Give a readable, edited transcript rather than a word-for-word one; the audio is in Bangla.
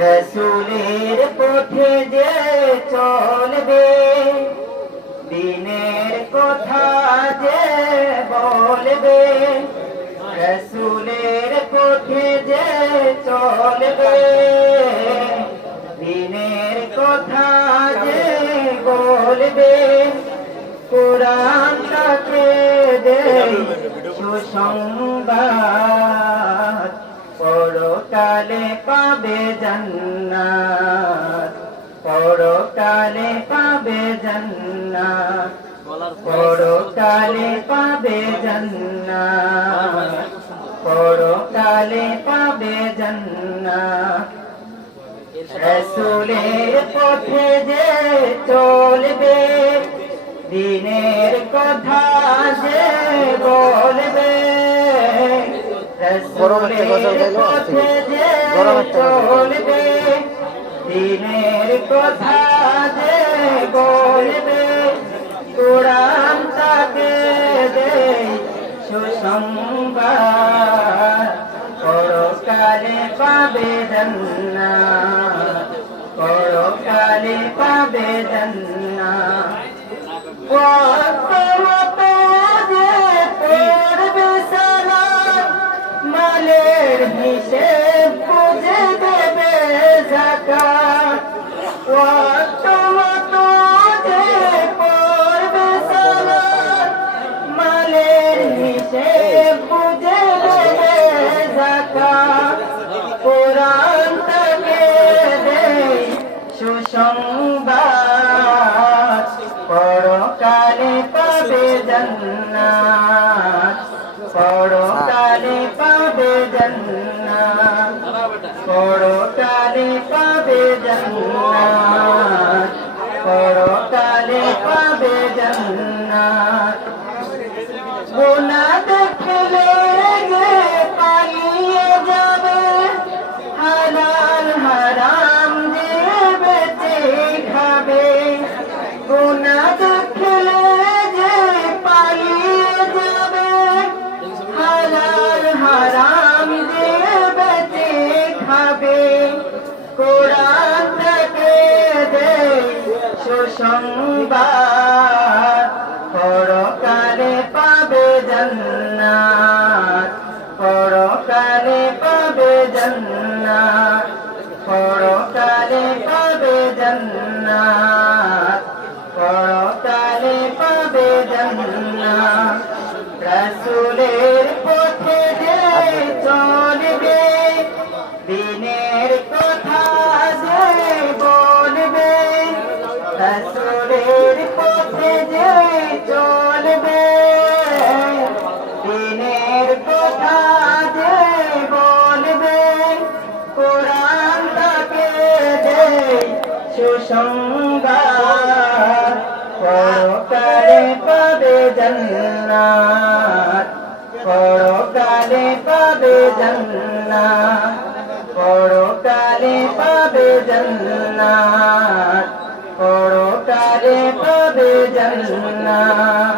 রসুলের পথে যে চলবে, দিনের কথা যে বলবে, রসুলের পথে যে চলবে, দিনের কথা যে বলবে, কোরআন তাকে দেয় সুসংবাদ, পরকালে পাবে জান্নাত, পরকালে পাবে জান্নাত, পরকালে পাবে জান্নাত, পরকালে পাবে জান্নাত। রসুলের পথে যে চলবে, দিনের কথা যে বলবে, রসুলের পথে যে চলবে, দিনের কথা যে বলবে, কোরআন তাকে দেয় সুসংবাদ, পরকালে পাবে জান্নাত, পরকালে পাবে জান্নাত। মালের হিসেব বুঝে দেবে যাকাত, পড়বে সালাত, মালের হিসেব বুঝে দেবে যাকাত, কোরআন তাকে দেয় সুসংবাদ, পরকালে পাবে জান্নাত, পরকালে পাবে জান্নাত, পরকালে পাবে জান্নাত, পরকালে পাবে জান্নাত। গুনাহ দেখলে যে পালিয়ে যাবে, হালাল হারাম যে বেঁচে খাবে, গুনাহ দেখলে যে পালিয়ে যাবে, হালাল হারাম যে বেঁচে খাবে, কোরআন তাকে দেয় সুসংবাদ, পরকালে পাবে জান্নাত, পরকালে পাবে জান্নাত, পরকালে পাবে জান্নাত, পরকালে পাবে জান্নাত। রসুলের পথে যে চলবে, দিনের কথা যে বলবে, রসুলের পথে যে চলবে, দিনের কথা যে বলবে, কোরআন তাকে দেয় সুসংবাদ, পরকালে পাবে জান্নাত, পরকালে পাবে জান্নাত, পরকালে পাবে জান্নাত, পরকালে পাবে জান্নাত।